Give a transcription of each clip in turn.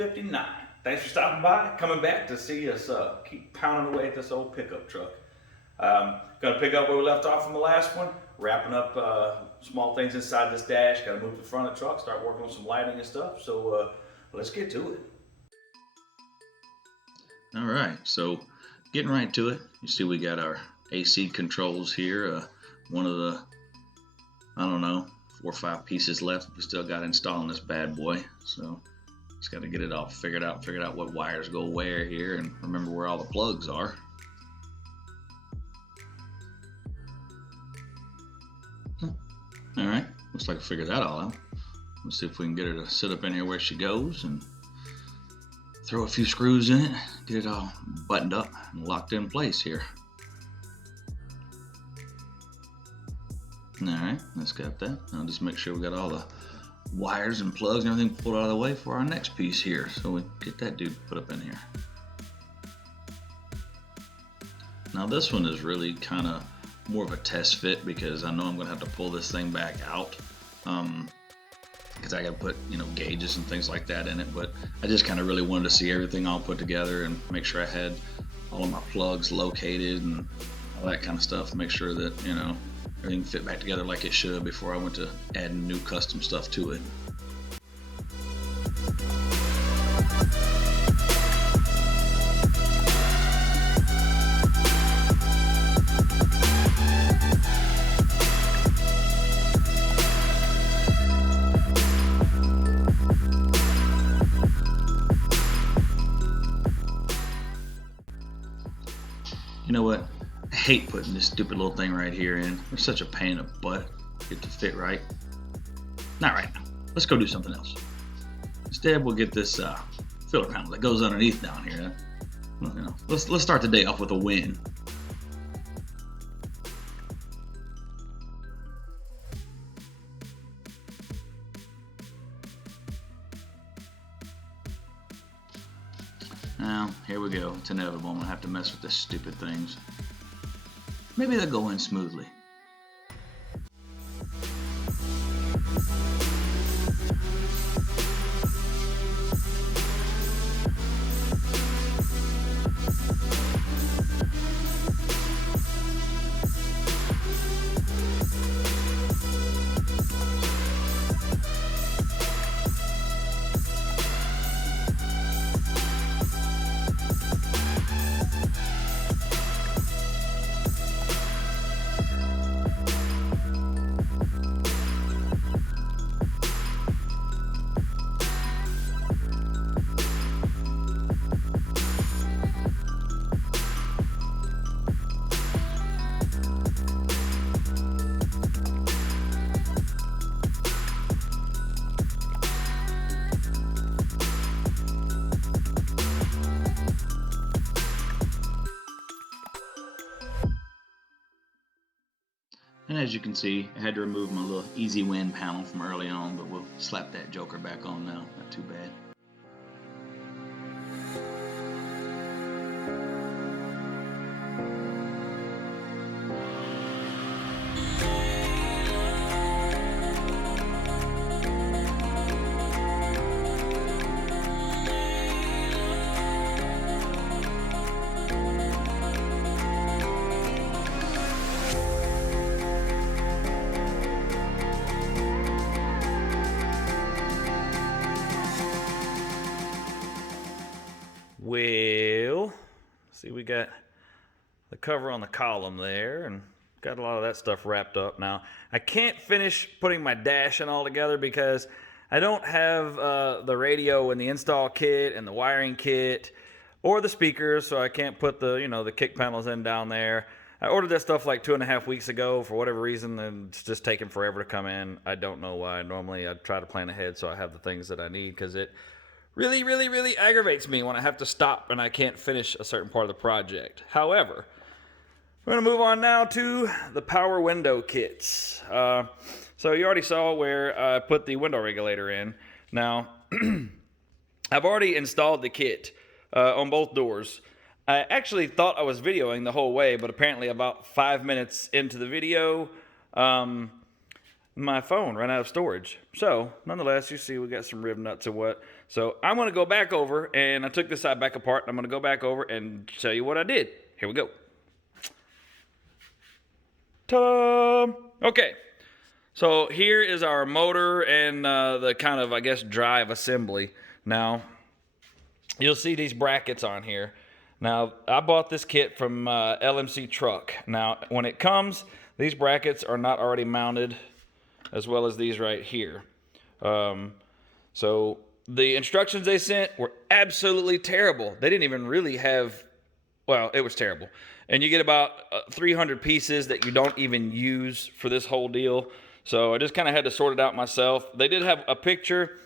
ep.59. Thanks for stopping by, coming back to see us keep pounding away at this old pickup truck. Gonna pick up where we left off from the last one, wrapping up small things inside this dash. Gotta move the front of the truck, start working on some lighting and stuff. So let's get to it. All right, so getting right to it. You see we got our AC controls here. One of the, I don't know, 4 or 5 pieces left. We still got to install in this bad boy. So just got to get it all figured out what wires go where here, and remember where all the plugs are. All right, looks like I figured that all out. Let's see if we can get her to sit up in here where she goes and throw a few screws in it, get it all buttoned up and locked in place here. All right, let's get that. Now just make sure we got all the wires and plugs and everything pulled out of the way for our next piece here. So we get that dude put up in here. Now this one is really kind of more of a test fit because I know I'm gonna have to pull this thing back out. Because I got to put, gauges and things like that in it, but I just kind of really wanted to see everything all put together and make sure I had all of my plugs located and all that kind of stuff. Make sure that, everything fit back together like it should before I went to adding new custom stuff to it. You know what? I hate putting this stupid little thing right here in. It's such a pain in the butt. Get to fit right. Not right now. Let's go do something else. Instead, we'll get this filler panel that goes underneath down here. Let's start the day off with a win. Now, here we go. It's inevitable. I'm going to have to mess with this stupid things. Maybe they'll go in smoothly. And as you can see, I had to remove my little easy win panel from early on, but we'll slap that joker back on now. Not too bad. Well, see, we got the cover on the column there and got a lot of that stuff wrapped up. Now, I can't finish putting my dash in all together because I don't have the radio and the install kit and the wiring kit or the speakers, so I can't put the, the kick panels in down there. I ordered that stuff like 2.5 weeks ago for whatever reason, and it's just taking forever to come in. I don't know why. Normally, I try to plan ahead so I have the things that I need because it really aggravates me when I have to stop and I can't finish a certain part of the project. However, we're going to move on now to the power window kits. So you already saw where I put the window regulator in. Now, I've already installed the kit on both doors. I actually thought I was videoing the whole way, but apparently about 5 minutes into the video, my phone ran out of storage. So, nonetheless, you see we got some rib nuts and what. So, I'm going to go back over, and I took this side back apart, and I'm going to go back over and tell you what I did. Here we go. Ta-da! Okay. So, here is our motor and the kind of, I guess, drive assembly. Now, you'll see these brackets on here. Now, I bought this kit from LMC Truck. Now, when it comes, these brackets are not already mounted, as well as these right here. So the instructions they sent were absolutely terrible. They didn't even really have, well, it was terrible. And you get about 300 pieces that you don't even use for this whole deal. So I just kind of had to sort it out myself. They did have a picture.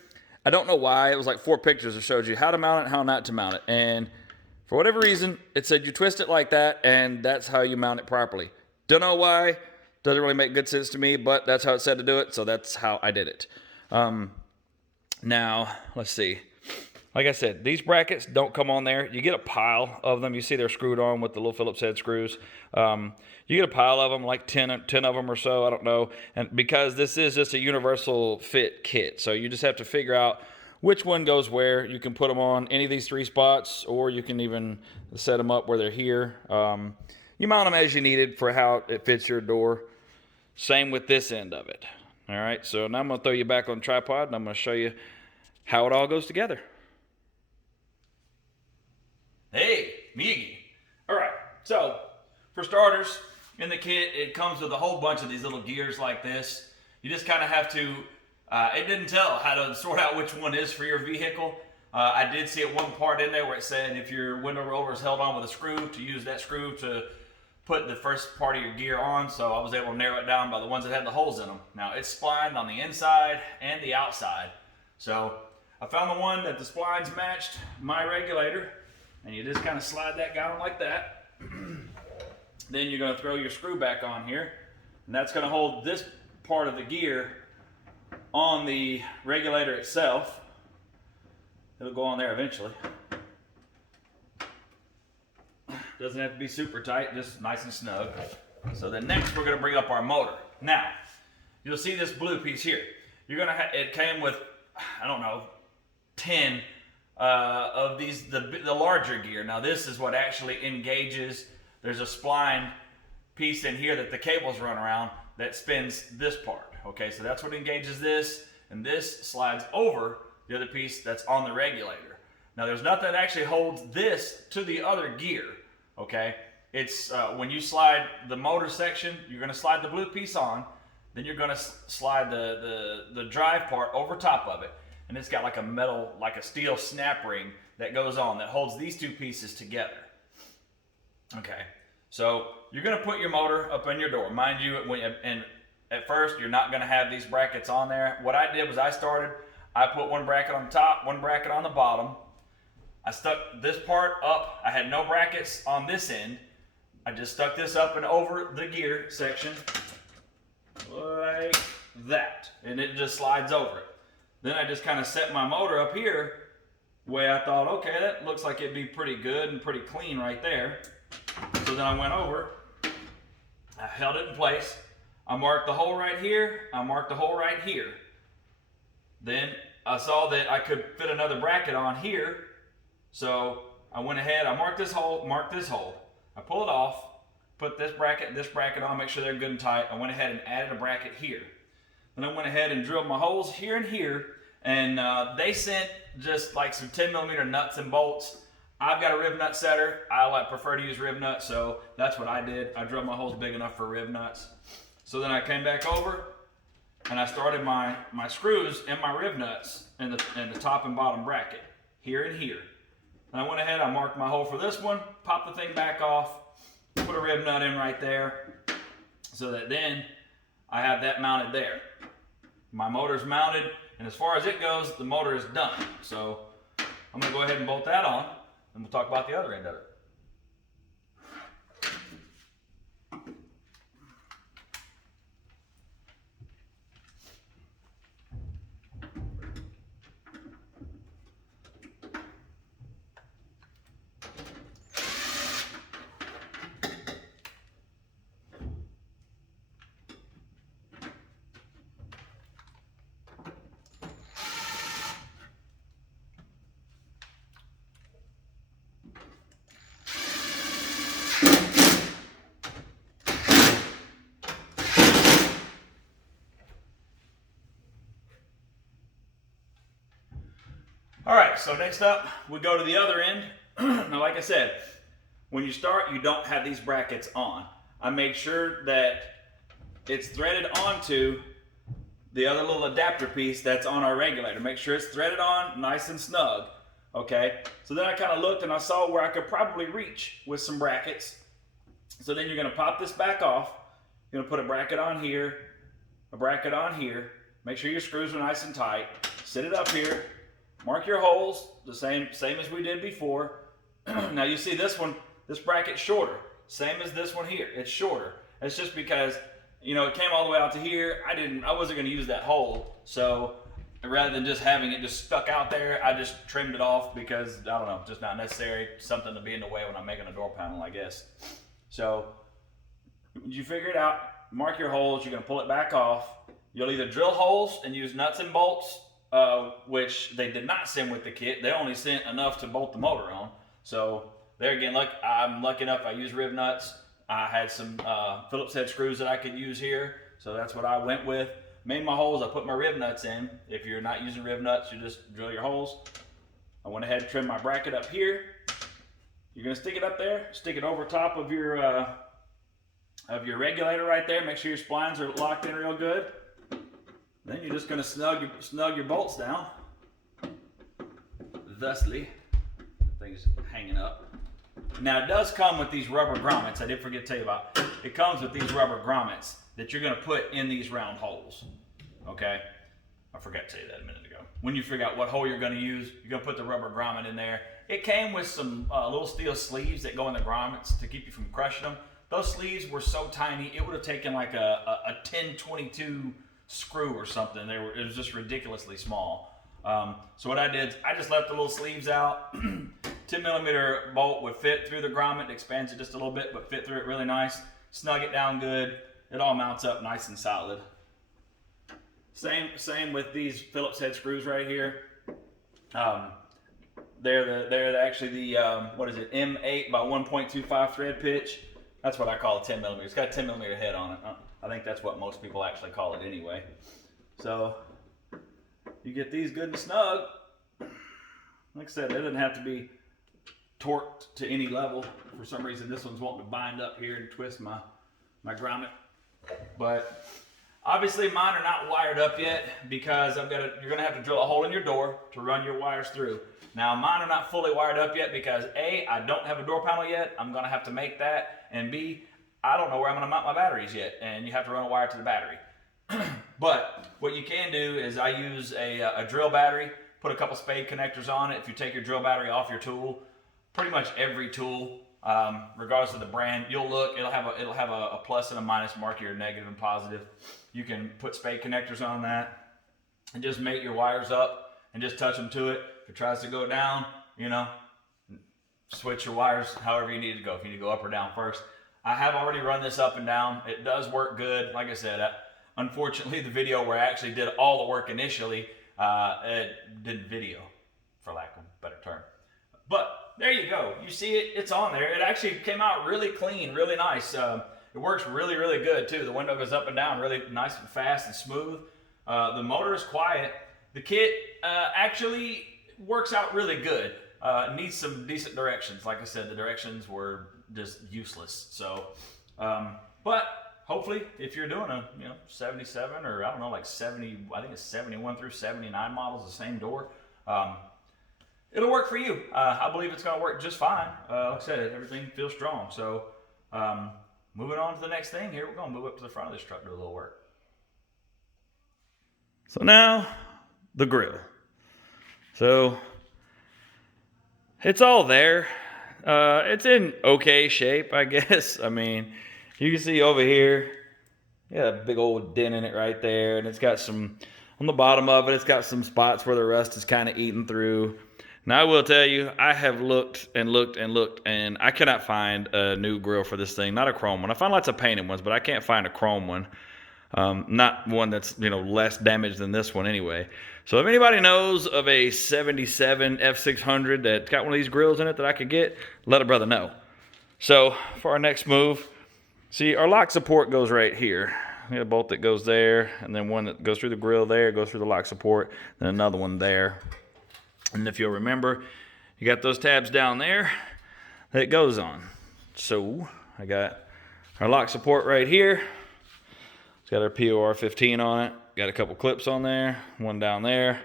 I don't know why. It was like 4 pictures that showed you how to mount it, how not to mount it. And for whatever reason, it said you twist it like that, and that's how you mount it properly. Don't know why. Doesn't really make good sense to me, but that's how it said to do it, so that's how I did it. Now, let's see. Like I said, these brackets don't come on there. You get a pile of them. You see they're screwed on with the little Phillips head screws. You get a pile of them, like 10 of them or so, I don't know. And because this is just a universal fit kit, so you just have to figure out which one goes where. You can put them on any of these 3 spots, or you can even set them up where they're here. You mount them as you needed for how it fits your door. Same with this end of it. All right, so now I'm going to throw you back on the tripod, and I'm going to show you how it all goes together. Hey, Miggy. All right, so for starters, in the kit, it comes with a whole bunch of these little gears like this. You just kind of have to, it didn't tell how to sort out which one is for your vehicle. I did see at one part in there where it said if your window roller is held on with a screw, to use that screw to put the first part of your gear on, so I was able to narrow it down by the ones that had the holes in them. Now, it's splined on the inside and the outside. So I found the one that the splines matched my regulator, and you just kind of slide that guy on like that. Then you're going to throw your screw back on here, and that's going to hold this part of the gear on the regulator itself. It'll go on there eventually. Doesn't have to be super tight, just nice and snug. So then next we're going to bring up our motor. Now, you'll see this blue piece here. You're going to it came with, I don't know, 10 of these, the larger gear. Now this is what actually engages. There's a spline piece in here that the cables run around that spins this part. Okay, so that's what engages this, and this slides over the other piece that's on the regulator. Now there's nothing that actually holds this to the other gear. Okay, it's when you slide the motor section, you're going to slide the blue piece on, then you're going to slide the drive part over top of it, and it's got like a metal, like a steel snap ring that goes on that holds these 2 pieces together. Okay, so you're going to put your motor up on your door. Mind you, and at first you're not going to have these brackets on there. What I did was I put one bracket on the top, one bracket on the bottom. I stuck this part up. I had no brackets on this end. I just stuck this up and over the gear section like that, and it just slides over it. Then I just kind of set my motor up here the way I thought, okay, that looks like it'd be pretty good and pretty clean right there. So then I went over, I held it in place. I marked the hole right here. I marked the hole right here. Then I saw that I could fit another bracket on here. So I went ahead, I marked this hole, I pull it off, put this bracket on, make sure they're good and tight. I went ahead and added a bracket here. Then I went ahead and drilled my holes here and here, and they sent just like some 10mm nuts and bolts. I've got a rib nut setter. I prefer to use rib nuts, so that's what I did. I drilled my holes big enough for rib nuts. So then I came back over, and I started my screws in my rib nuts in the top and bottom bracket, here and here. And I went ahead, I marked my hole for this one, popped the thing back off, put a rib nut in right there, so that then I have that mounted there. My motor's mounted, and as far as it goes, the motor is done. So I'm gonna go ahead and bolt that on, and we'll talk about the other end of it. All right, so next up, we go to the other end. Now, like I said, when you start, you don't have these brackets on. I make sure that it's threaded onto the other little adapter piece that's on our regulator. Make sure it's threaded on nice and snug, okay? So then I kind of looked and I saw where I could probably reach with some brackets. So then you're gonna pop this back off. You're gonna put a bracket on here, a bracket on here. Make sure your screws are nice and tight. Sit it up here. Mark your holes, the same as we did before. Now you see this one, this bracket's shorter. Same as this one here, it's shorter. It's just because, you know, it came all the way out to here. I wasn't gonna use that hole. So rather than just having it just stuck out there, I just trimmed it off because, I don't know, just not necessary. Something to be in the way when I'm making a door panel, I guess. So you figure it out, mark your holes, you're gonna pull it back off. You'll either drill holes and use nuts and bolts, which they did not send with the kit. They only sent enough to bolt the motor on. So there again, I'm lucky enough I used rib nuts. I had some Phillips head screws that I could use here. So that's what I went with. Made my holes, I put my rib nuts in. If you're not using rib nuts, you just drill your holes. I went ahead and trimmed my bracket up here. You're gonna stick it up there, stick it over top of your regulator right there. Make sure your splines are locked in real good. Then you're just gonna snug your bolts down. Thusly, the thing's hanging up. Now it does come with these rubber grommets. I did forget to tell you about. It comes with these rubber grommets that you're gonna put in these round holes. Okay, I forgot to tell you that a minute ago. When you figure out what hole you're gonna use, you're gonna put the rubber grommet in there. It came with some little steel sleeves that go in the grommets to keep you from crushing them. Those sleeves were so tiny, it would have taken like a 1022 screw or something. It was just ridiculously small. So what I did, I just left the little sleeves out. 10mm bolt would fit through the grommet, expands it just a little bit, but fit through it really nice. Snug it down good. It all mounts up nice and solid. Same with these Phillips head screws right here. They're actually the what is it, M8 by 1.25 thread pitch. That's what I call a 10mm. It's got a 10mm head on it. I think that's what most people actually call it anyway. So you get these good and snug. Like I said, they didn't have to be torqued to any level. For some reason, this one's wanting to bind up here and twist my grommet. But obviously mine are not wired up yet because you're gonna have to drill a hole in your door to run your wires through. Now mine are not fully wired up yet because A, I don't have a door panel yet. I'm gonna have to make that, and B, I don't know where I'm gonna mount my batteries yet, and you have to run a wire to the battery. But what you can do is I use a drill battery, put a couple spade connectors on it. If you take your drill battery off your tool, pretty much every tool, regardless of the brand, it'll have a plus and a minus mark, your negative and positive. You can put spade connectors on that and just mate your wires up and just touch them to it. If it tries to go down, you know, switch your wires however you need to go. If you need to go up or down first. I have already run this up and down. It does work good. Like I said, unfortunately, the video where I actually did all the work initially, it didn't video, for lack of a better term. But there you go. You see it, it's on there. It actually came out really clean, really nice. It works really, really good too. The window goes up and down really nice and fast and smooth. The motor is quiet. The kit actually works out really good. Needs some decent directions. Like I said, the directions were just useless. So, but hopefully if you're doing a 77 or I don't know, like 70, I think it's 71 through 79 models, the same door, it'll work for you. I believe it's gonna work just fine. Like I said, everything feels strong. So moving on to the next thing here, we're gonna move up to the front of this truck, do a little work. So now the grill. So it's all there. It's in okay shape, I guess. I mean, you can see over here, yeah, a big old dent in it right there, and it's got some on the bottom of it. It's got some spots where the rust is kind of eaten through. Now I will tell you, I have looked and looked and looked, and I cannot find a new grill for this thing. Not a chrome one. I found lots of painted ones, but I can't find a chrome one. Not one that's less damaged than this one anyway. So if anybody knows of a 77 F600 that's got one of these grills in it that I could get, let a brother know. So for our next move, see, our lock support goes right here. We got a bolt that goes there, and then one that goes through the grill there, goes through the lock support, and another one there. And if you'll remember, you got those tabs down there that it goes on. So I got our lock support right here. It's got our POR 15 on it. Got a couple clips on there, one down there.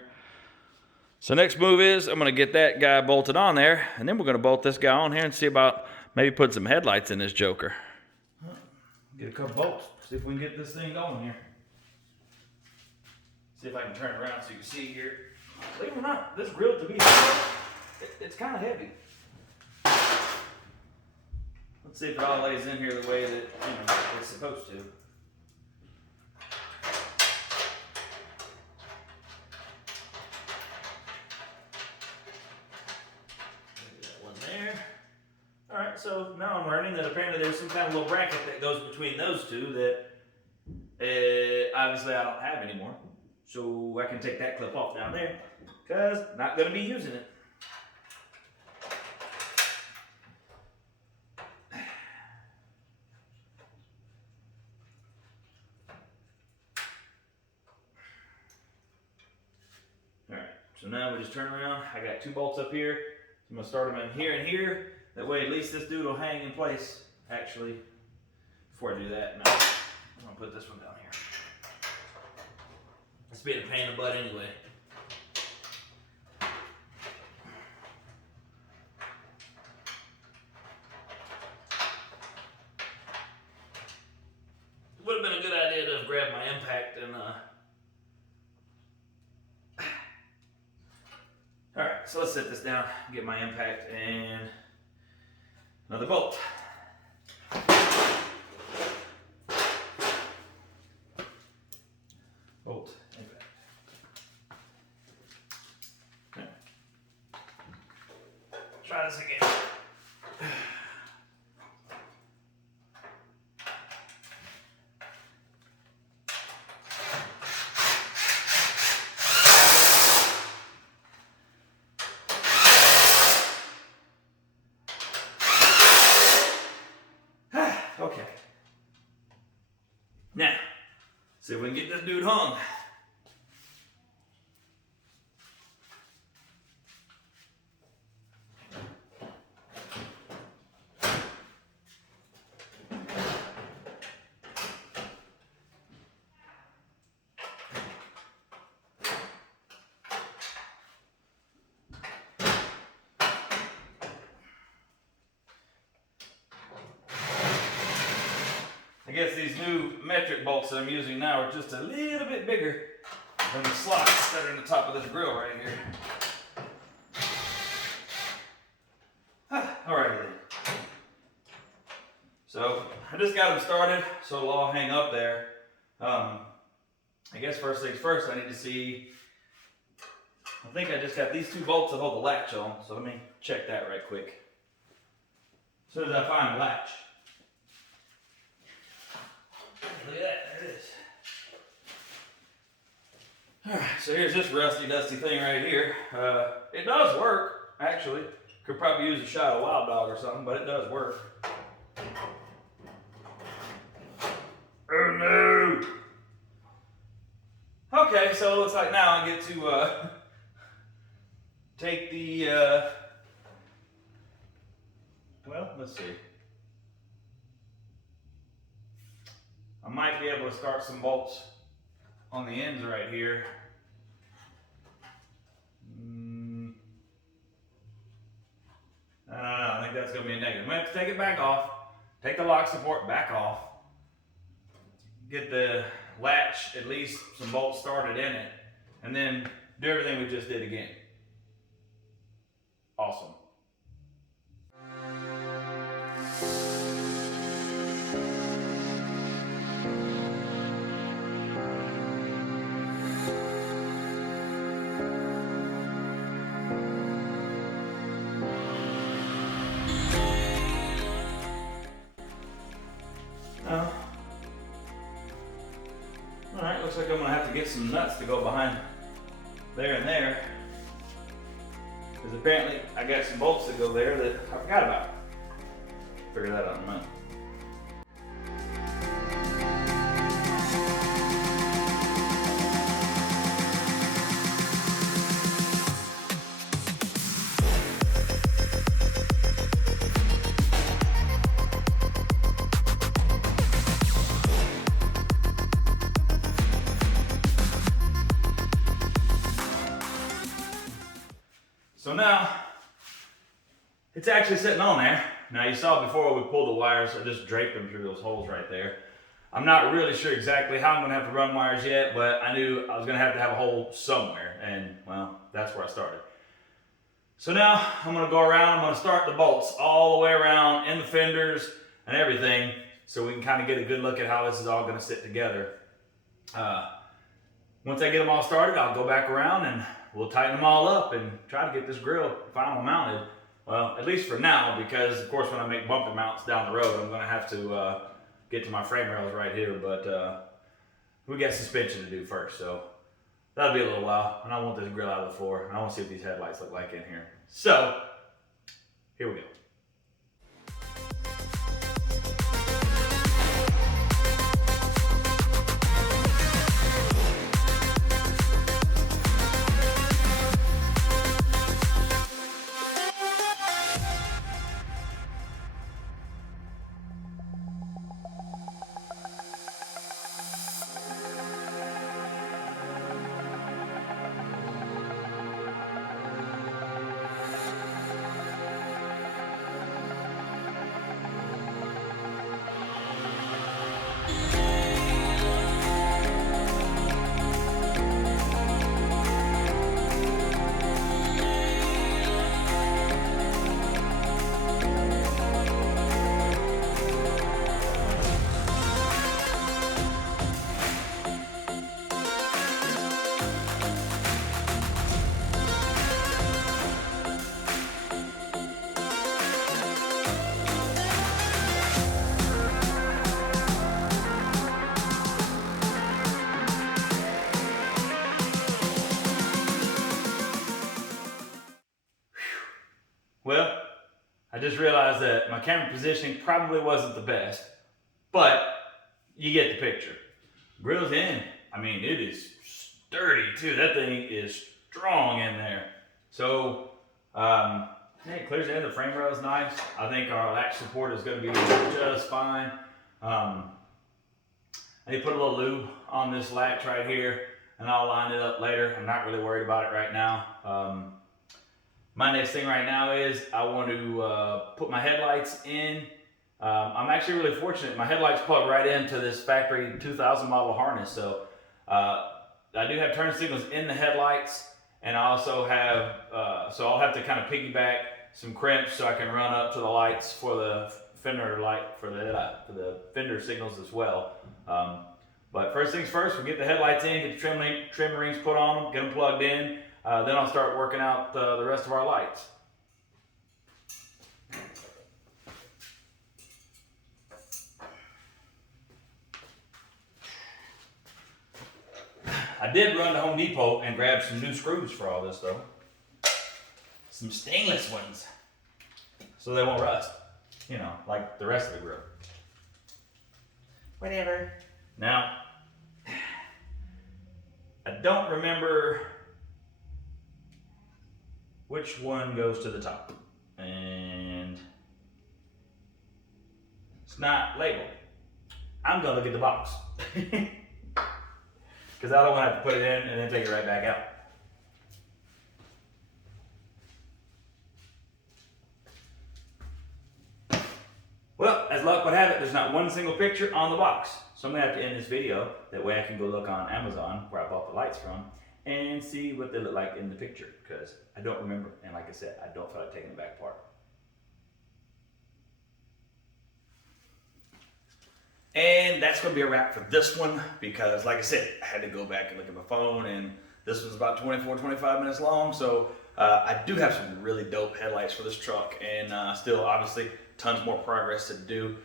So next move is I'm going to get that guy bolted on there, and then we're going to bolt this guy on here and see about maybe putting some headlights in this joker. Get a couple bolts, see if we can get this thing going here. See if I can turn it around so you can see here. Believe it or not, this grill to be it's kind of heavy. Let's see if it all lays in here the way that it's supposed to. Alright, so now I'm learning that apparently there's some kind of little bracket that goes between those two that obviously I don't have anymore. So I can take that clip off down there because I'm not going to be using it. Alright, so now we just turn around. I got two bolts up here. I'm going to start them in here and here. That way at least this dude will hang in place, actually. Before I do that, no, I'm going to put this one down here. It's being a pain in the butt anyway. It would have been a good idea to have grabbed my impact and Alright, so let's set this down, get my impact and another bolt. Bolt, impact. Okay. Try this again. Okay. Now, see if we can get this dude hung. I guess these new metric bolts that I'm using now are just a little bit bigger than the slots that are in the top of this grill right here. Alrighty then. So I just got them started, so it'll all hang up there. I guess first things first, I need to see. I think I just got these two bolts that hold the latch on, so let me check that right quick. As soon as I find the latch. Look at that, there it is. Alright, so here's this rusty dusty thing right here. It does work, actually. Could probably use a shot of Wild Dog or something, but it does work. Oh no! Okay, so it looks like now I get to take the, well, let's see. I might be able to start some bolts on the ends right here. I don't know, I think that's going to be a negative. I'm going to have to take it back off, take the lock support back off, get the latch, at least some bolts started in it, and then do everything we just did again. Awesome. Alright, looks like I'm going to have to get some nuts to go behind there and there. Because apparently I got some bolts that go there that I forgot about. Figure that out in a minute. it's actually sitting on there. Now you saw before we pulled the wires, I just draped them through those holes right there. I'm not really sure exactly how I'm gonna have to run wires yet, but I knew I was gonna have to have a hole somewhere, and well, that's where I started. So now I'm gonna go around, I'm gonna start the bolts all the way around in the fenders and everything, so we can kind of get a good look at how this is all gonna sit together. Once I get them all started, I'll go back around and we'll tighten them all up and try to get this grill final mounted. Well, at least for now, because of course when I make bumper mounts down the road, I'm gonna have to get to my frame rails right here, but we got suspension to do first, so that'll be a little while. And I want this grill out of the floor, and I want to see what these headlights look like in here. So, here we go. Well, I just realized that my camera positioning probably wasn't the best, but you get the picture. Grill's in. I mean, it is sturdy too. That thing is strong in there. So, hey, it clears in. The frame rail is nice. I think our latch support is going to be just fine. I need to put a little lube on this latch right here, and I'll line it up later. I'm not really worried about it right now. My next thing right now is I want to put my headlights in. I'm actually really fortunate. My headlights plug right into this factory 2000 model harness. So I do have turn signals in the headlights, and I also have, so I'll have to kind of piggyback some crimps so I can run up to the lights for the fender light, for the fender signals as well. But first things first, we'll get the headlights in, get the trim rings put on them, get them plugged in. Then I'll start working out the rest of our lights. I did run to Home Depot and grab some new screws for all this though. Some stainless ones. So they won't rust. You know, like the rest of the grill. Whatever. Now, I don't remember which one goes to the top, and it's not labeled. I'm gonna look at the box because I don't want to have to put it in and then take it right back out. Well, as luck would have it, there's not one single picture on the box, so I'm gonna have to end this video. That way I can go look on Amazon, where I bought the lights from, and see what they look like in the picture, because I don't remember, and like I said, I don't feel like taking it back apart. And that's going to be a wrap for this one, because like I said, I had to go back and look at my phone, and this was about 25 minutes long, so I do have some really dope headlights for this truck, and still obviously tons more progress to do.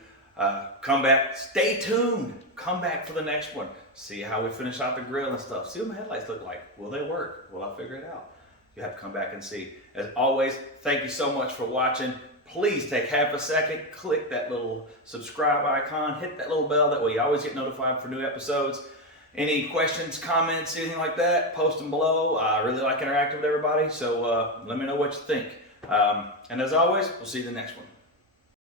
Come back, stay tuned, come back for the next one. See how we finish out the grill and stuff. See what my headlights look like. Will they work? Will I figure it out? You have to come back and see. As always, thank you so much for watching. Please take half a second, click that little subscribe icon, hit that little bell, that way you always get notified for new episodes. Any questions, comments, anything like that, post them below. I really like interacting with everybody, so let me know what you think. And as always, we'll see you in the next one.